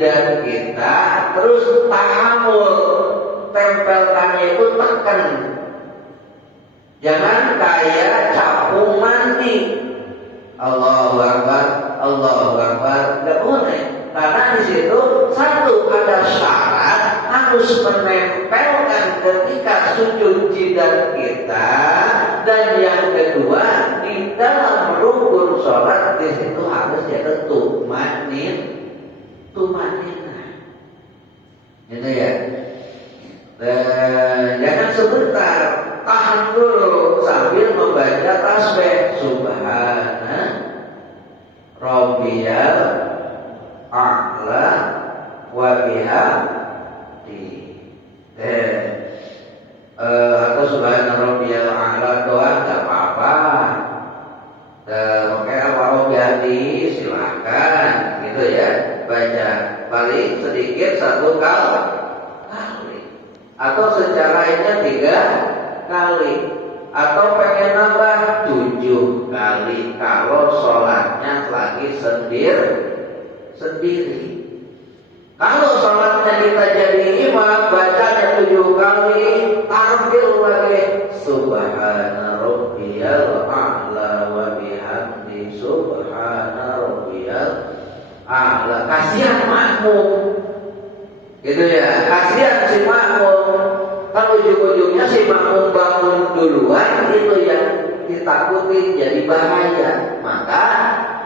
jidat kita, terus tahamul, tempelkannya itu tekan. Jangan kayak capung mandi. Allahu Akbar, Allahu Akbar, nggak boleh. Karena di situ satu ada syarat harus menempelkan ketika sujud jidat kita, dan yang kedua di dalam rukun sholat di situ harus ada tumaninah, gitu ya. Jangan sebentar, tahan dulu sambil membaca tasbih subhana rabbiyal a'la wa bihamdi. Atau subhana rabbiyal a'la doang enggak apa-apa. Oke, apa bihamdi silakan, gitu ya. Baca paling sedikit 1 kali. Atau secara ini 3 kali, atau pengen nambah 7 kali kalau sholatnya lagi sendiri. Kalau sholatnya kita jadi imam, bacanya 7 kali, tampil lagi subhana rabbiyal a'la wa bihamdi subhana rabbiyal a'la. Kasihan makmum, gitu ya, kasihan si makmum. Kalau ujung-ujungnya si makmum bangun duluan, itu yang ditakuti jadi bahaya. Maka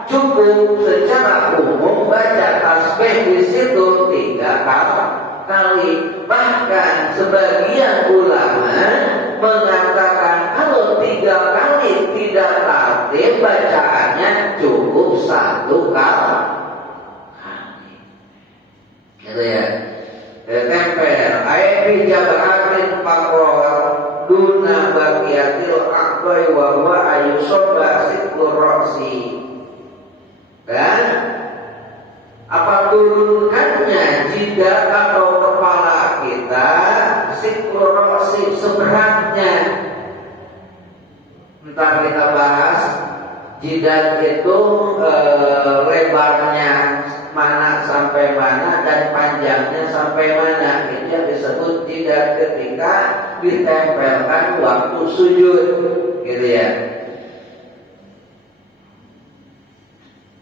cukup secara umum baca tasbih di situ 3 kali. Bahkan sebagian ulama mengatakan kalau 3 kali tidak tertib bacaannya cukup 1 kali. Gitu ya. Tempel ayat bijabahatin pakroh duna bagiatil akbai wa huwa ayusobba siklur roksi. Dan apa turunkannya jidat atau kepala kita siklur roksi seberatnya. Ntar kita bahas jidat itu lebarnya mana sampai mana dan panjangnya sampai mana. Itu yang disebut jidat ketika ditempelkan waktu sujud, gitu ya.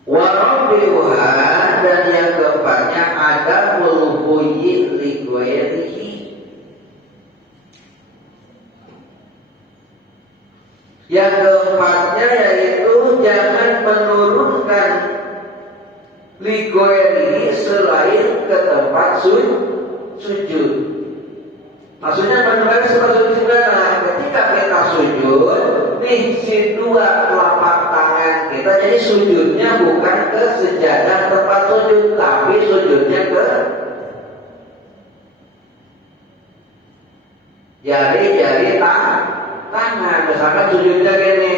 Warabiuha, dan yang keempatnya ada mulhuyi ligwairihi. Yang keempatnya yaitu jangan menurunkan ligoeri selain ke tempat sujud. Maksudnya menurunkan tempat sujud mana? Ketika kita sujud, nih si 2 telapak tangan kita, jadi sujudnya bukan ke sejadah tempat sujud, tapi sujudnya ke jari-jari tangan. Misalkan sujudnya gini,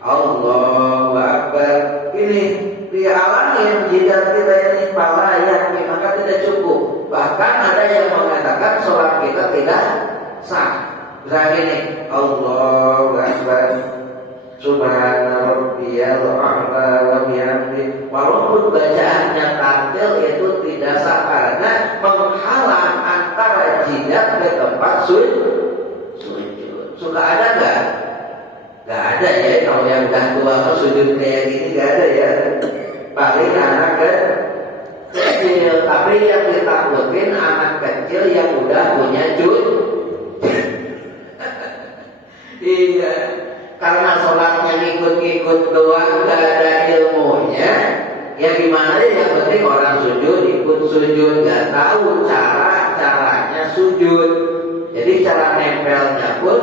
Allahu Akbar, ini dialangin jidat kita ini palayan, maka tidak cukup. Bahkan ada yang mengatakan sholat kita tidak sah. Misalnya ini, Allahu Akbar, subhana rabbiyal a'la wa bihamdi. Walaupun bacaannya tampil itu tidak sah karena menghalang antara jidat ke tempat sujud. Suka ada nggak? Nggak ada ya. Kalau yang udah tua sujud kayak gini nggak ada ya. Paling anak kecil, tapi yang ditakutin anak kecil yang udah punya iya, karena sholatnya ngikut-ngikut doang, nggak ada ilmunya. Ya gimana ya, yang penting orang sujud ikut sujud, nggak tahu caranya sujud. Jadi cara nempelnya pun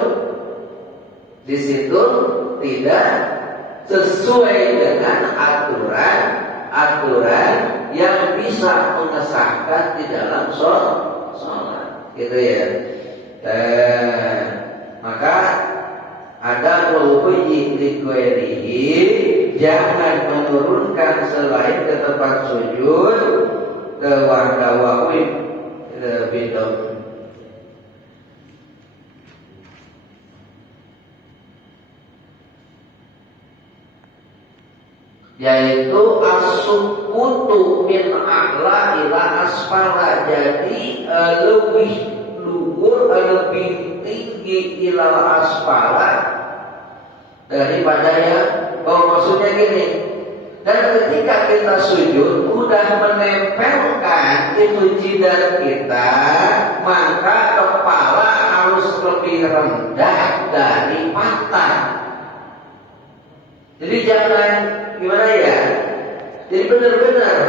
di situ tidak sesuai dengan aturan yang bisa mengesahkan di dalam sholat, gitu ya. Maka ada mulhuyi ligoirihi, jangan menurunkan selain ke tempat sujud ke wardawawin bidom. Yaitu as-sukutu min a'la ila jadi lebih luhur, lebih tinggi ilal asfala daripada yang maksudnya gini. Dan ketika kita sujud udah menempelkan itu jidat kita, maka kepala harus lebih rendah dari patah. Jadi jangan gimana ya? Jadi benar-benar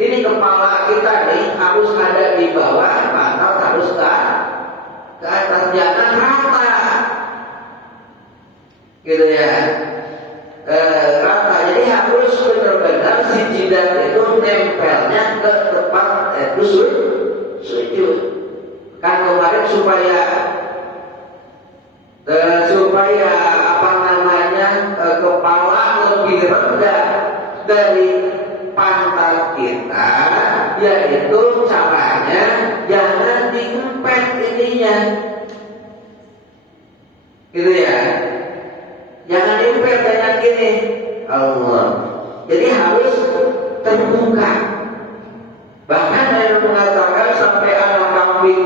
ini kepala kita nih harus ada di bawah, pantat harus ke atas, jangan rata, gitu ya, rata. Jadi harus benar-benar si jidat itu nempelnya ke tempat sujud. Kan kemarin supaya apa namanya kepala lebih rendah dari pantat kita, yaitu caranya jangan diempet ininya, gitu ya, jangan diempet kayak gini. Allah, jadi harus terbuka. Bahkan ada yang mengatakan sampai anak kambing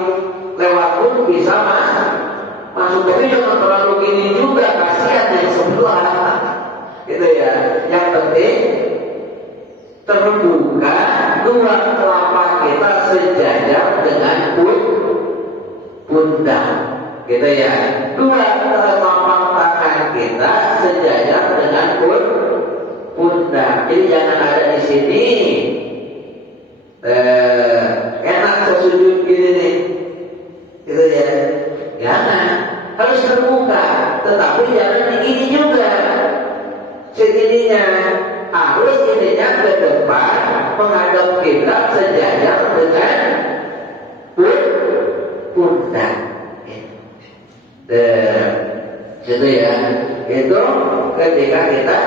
lewat pun bisa masuk, tapi jangan terlalu gini juga, kasihan yang sebelah, gitu ya. Yang penting terbuka, dua telapak kita sejajar dengan pundak, gitu ya. Dua telapak tangan kita sejajar dengan pundak. Jadi jangan ada di sini. Enak sesujud gini nih, gitu ya. Jangan, harus terbuka, tetapi jangan ini juga. Segininya harus ininya ke depan menghadap kiblat sejajar dengan pundak. Gitu ya. Itu ketika kita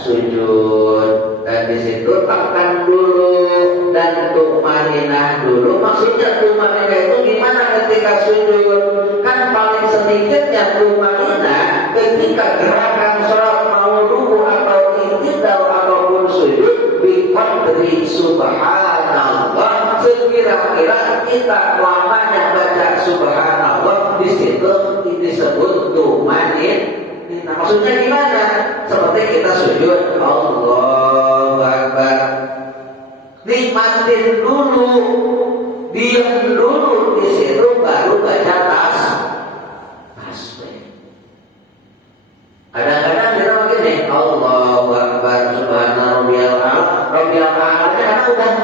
sujud, dan di situ tekan dulu dan tumaninah dulu. Maksudnya tumaninah itu gimana ketika sujud? Kan paling sedikitnya tumaninah ketika gerakan sholat mau ruku atau i'tidal ataupun sujud biqadri subhanallah, sekira-kira kita lamanya baca subhanallah, di situ disebut tumaninah. Nah, maksudnya gimana? Seperti kita sujud, Allahu Akbar, nikmatin dulu, diam dulu, di situ baru baca tasbih. Kadang-kadang kita begini, Allahu Akbar, subhanallah, rabbiyal a'la, karena udah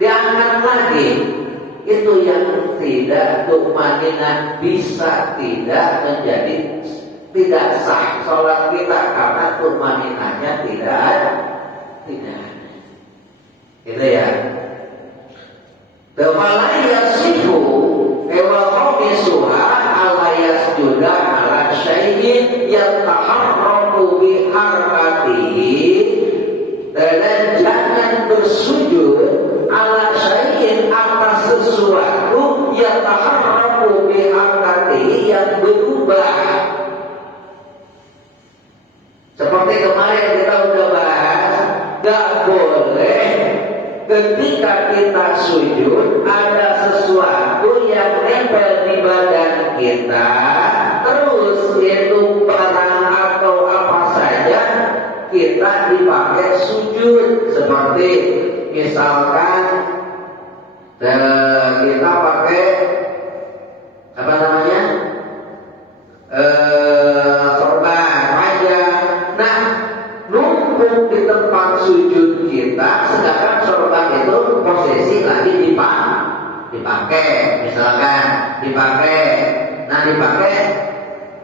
diangkat lagi. Itu yang tidak tumaninah, bisa tidak menjadi tidak sah sholat kita karena tumaninahnya tidak ada. Itu ya. Tawala yasihu ewa qamisuha ala yasjuda ala syai'in yataharraku biharkatihi, dan jangan bersujud ala syai'in atas sesuatu yataharraku biharkatihi yang berubah. Seperti kemarin kita udah bahas, gak boleh ketika kita sujud ada sesuatu yang nempel di badan kita, terus itu barang atau apa saja kita dipakai sujud. Seperti misalkan kita pakai apa namanya, sorban, raja. Nah, numpuk di tempat sujud kita, sedangkan sorban itu posisi lagi dipakai, misalkan dipakai. Nah, dipakai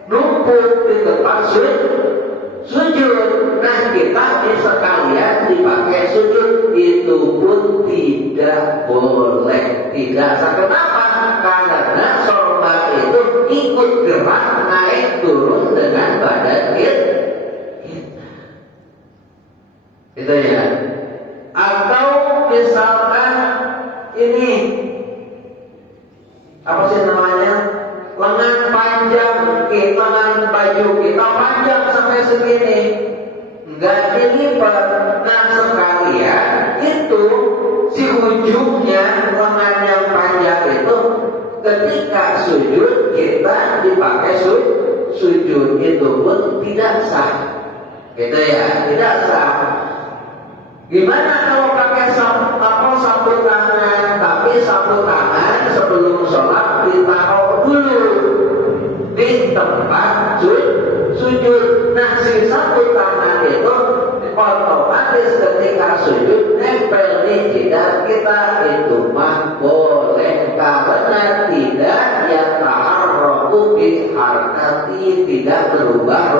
numpuk di tempat sujud. Nah, kita sekalian dipakai sujud, itu pun tidak boleh, tidak sah. Kenapa? Karena sorban itu ikut gerak naik turun dengan badan kita. Itu ya. Atau misalkan ini apa sih namanya, lengan panjang, lengan baju kita panjang sampai segini, nggak dilipat. Nah, sekalian itu si ujungnya lengan yang panjang itu ketika sujud kita dipakai sujud itu pun tidak sah, gitu ya, tidak sah. Gimana kalau pakai sapu tangan? Tapi sapu tangan sebelum sholat ditaruh dulu di tempat sujud. Nah, si sapu tangan itu otomatis ketika sujud nempel di jidat kita, itu mah boleh karena tidak yang ta'arrufu bi harkati, tidak berubah.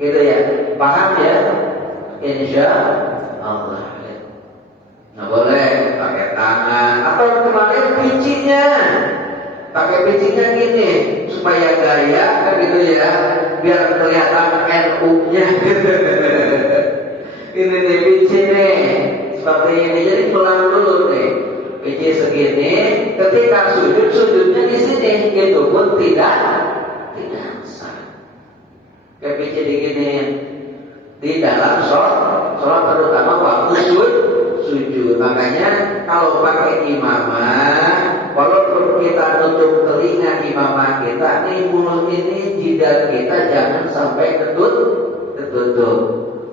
Gitu ya, paham ya? Insya Allah. Nggak boleh pakai tangan atau kemarin bicinya. Pakai bicinya gini supaya gaya kan gitu ya, biar kelihatan NU-nya. Ini nih bici nih, seperti ini. Jadi pulang dulu nih, bici segini. Ketika sujudnya di sini, itu pun tidak sah. Kayak bici diginiin di dalam sholat terutama waktu sujud. Makanya kalau pakai imamah, walaupun kita tutup telinga imamah kita, nih mulut ini, jidat kita jangan sampai ketutup.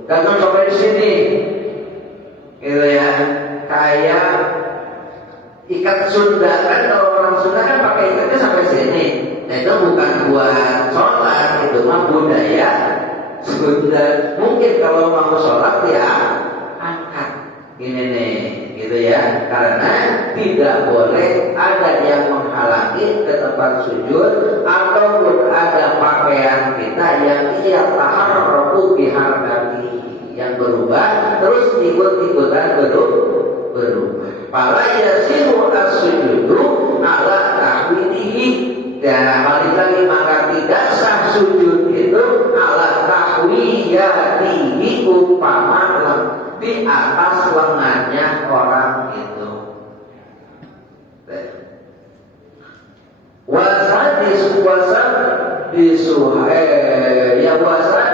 Jangan sampai di sini, gitu ya. Kayak ikat Sunda kan, kalau orang Sunda kan pakai ikatnya sampai sini. Nah, itu bukan buat sholat, itu mah budaya Sunda. Mungkin kalau mau sholat ya angkat gini nih, gitu ya. Karena tidak boleh ada yang menghalangi ke tempat sujud, ataupun ada pakaian kita yang ia taharrufu biharkati, yang berubah terus ikut-ikutan berubah. Fala yasihu as-sujudu ala tahwidihi. Dan balik lagi, maka tidak sah sujud itu ala tahwiyatihi, umpama di atas lengannya orang itu. Wasa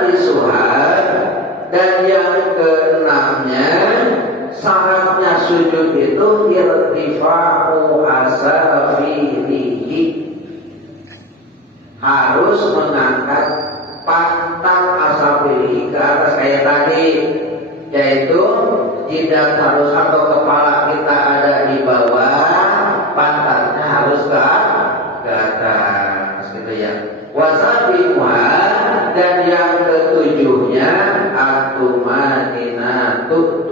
disuha, dan yang keenamnya syaratnya sujud itu irtifa'u asafirihi, harus mengangkat pantang asafirihi ke atas kayak tadi, yaitu jidat harus atau kepala kita ada di bawah, pantatnya harus ke atas, gitu ya. Wasabiha, dan yang ketujuhnya atumaninatu,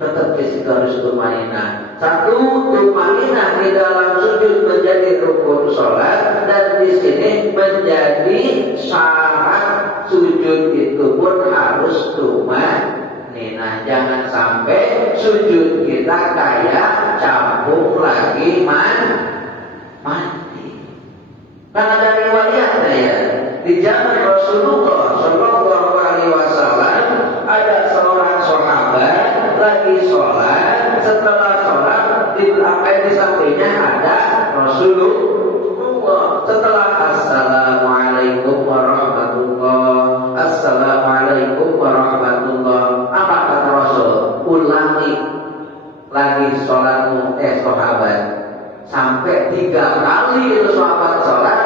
tetap di situ harus tumanina. Satu, tumanina di dalam sujud menjadi rukun sholat, dan di sini menjadi syarat sujud itu pun harus tumanina. Jangan sampai sujud kita kayak campur lagi mandi. Karena ada riwayatnya ya, di zaman Rasulullah Shallallahu Alaihi Wasallam ada seorang sahabat lagi sholat, setelah sholat di belakang di sampingnya ada Rasulullah. Setelah assalamualaikum warahmatullah, assalamualaikum warahmatullah, apa kata Rasul? Ulangi lagi sholatmu, sahabat. Sampai 3 kali itu sahabat sholat,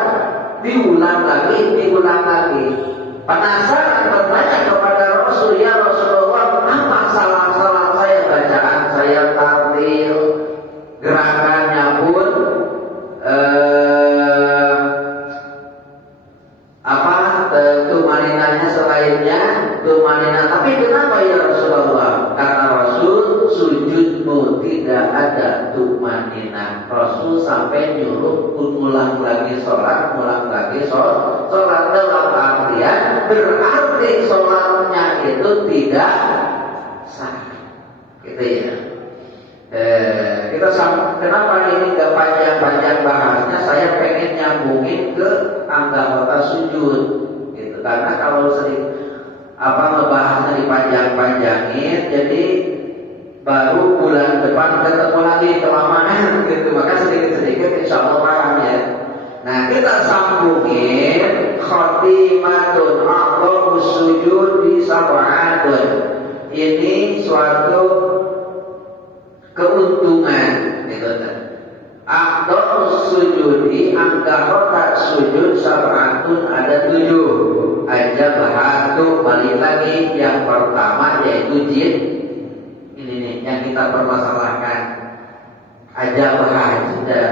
diulang lagi. Penasaran bertanya kepada Rasul, ya Rasulullah, apa salah saya, bacaan saya, tartil, gerakannya pun tumaninanya selainnya tumanina, tapi kenapa ya Rasulullah? Karena Rasul sujudmu tidak ada tumanina. Rasul sampai nyuruh ulang lagi sholat dalam artian berarti sholatnya itu tidak sah, gitu ya. Kenapa ini gak panjang-panjang bahasnya? Saya pengen nyambungin ke anggota sujud, gitu. Karena kalau sering ngebahasnya dipanjang-panjangin, jadi baru bulan depan ketemu lagi kelamaan, gitu. Maka sedikit-sedikit insya Allah paham ya. Nah, kita sambungin khotimatun aqwamus sujud di sab'atun. ini suatu keuntungan gitu kan. Afdhalus sujudi angka sujud sab'atun ada 7. Aja bahatu balik lagi yang pertama yaitu jin. Ini nih yang kita permasalahkan. Aja bahajida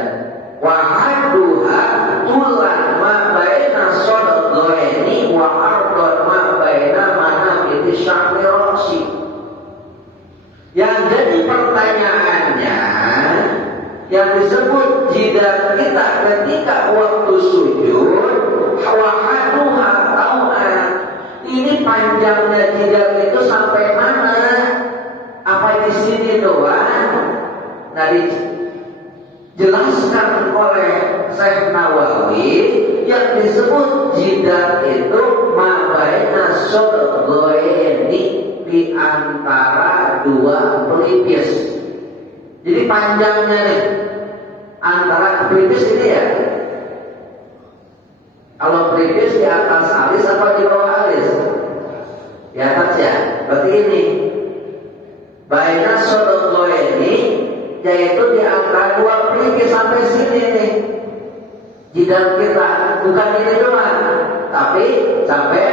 wahaduha tulan ma baina sadaqaini wa ardon ma baina mana itu syahri. Yang jadi pertanyaannya yang disebut jidat kita ketika waktu sujud wahaduha tau'an, ini panjangnya jidat itu sampai mana? Apa di sini doang? Nah, dijelaskan oleh Syekh Nawawi yang disebut jidat itu mabaina sodgoeni, di antara dua pelipis. Jadi panjangnya nih antara pelipis ini ya. Kalau pelipis di atas alis apa di bawah alis? Di atas ya. Berarti ini baina sodgoeni, yaitu di antara dua pelipis sampai sini nih. Jidat kita bukan ini doang, tapi sampai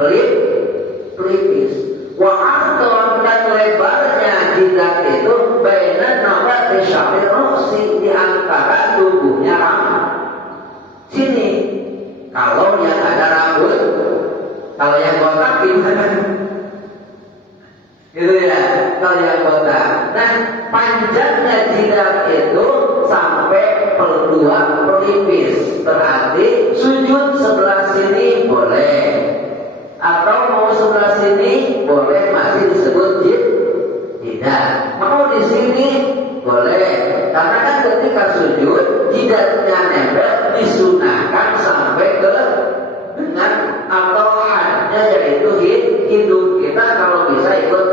pelipis. Wa ardon, dan lebarnya jidat itu baina nawati syahri rosi, di antara tubuhnya rambut sini. Kalau yang ada rambut, kalau yang botak gimana? Gitu ya, kalau yang botak. Nah, panjangnya jidat itu sampai dua pelipis. Berarti sujud sebelah sini boleh, atau mau sebelah sini boleh, masih disebut jidat. Mau di sini boleh, karena kan ketika sujud jidatnya nempel, disunahkan sampai ke dengan atau hadnya, yaitu hidung kita kalau bisa ikut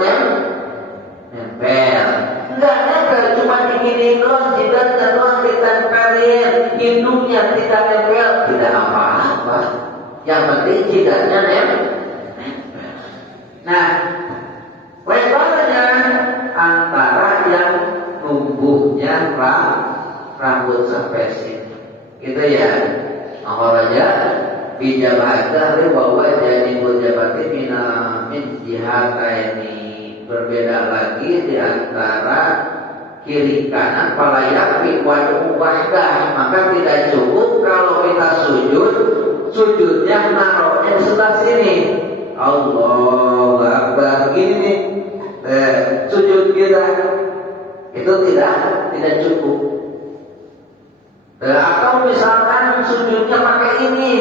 nempel. Enggak nempel, cuma digini doang, jidatnya doang ditempelin, hidungnya tidak nempel, tidak apa-apa. Yang penting jidatnya nempel. Nah, lebarnya antara yang tumbuhnya rambut sampai sini, gitu ya. Makanya bijabahata bahwa jadi bujabati min jihata ini berbeda lagi di antara kiri kanan palayak wajib wahdah. Maka tidak cukup kalau kita sujudnya naruhnya di sebelah sini. Allahu Akbar gini sujud kita itu tidak cukup. Atau misalkan sujudnya pakai ini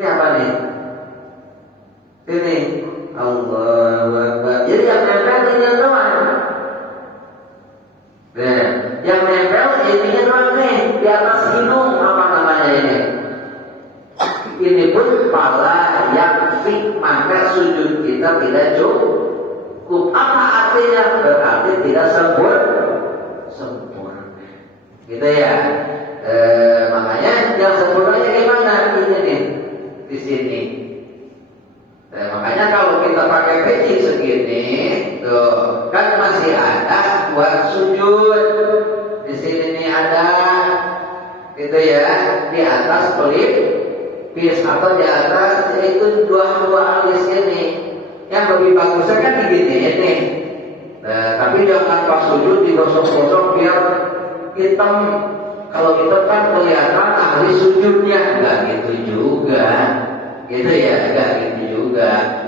apa nih? Ini Allahu Akbar. Jadi yang nempel ini doang. Yang nempel ininya doang nih di atas hidung, apa namanya ini? Ini pun pala yang fit, maka sujud kita tidak cukup. Apa artinya? Berarti tidak sempurna. Gitu ya. Makanya yang sempurnanya gimana? Ini nih di sini. Makanya kalau kita pakai peci segini, tuh kan masih ada buat sujud. Di sini nih ada, gitu ya, di atas pelipis atau di atas itu dua alis ini. Yang lebih bagusnya kan begini ini. Tapi jangan pas sujud digosok-gosok biar hitam. Kalau kita kan kelihatan ahli sujudnya, enggak gitu juga. Gitu ya, enggak gitu juga.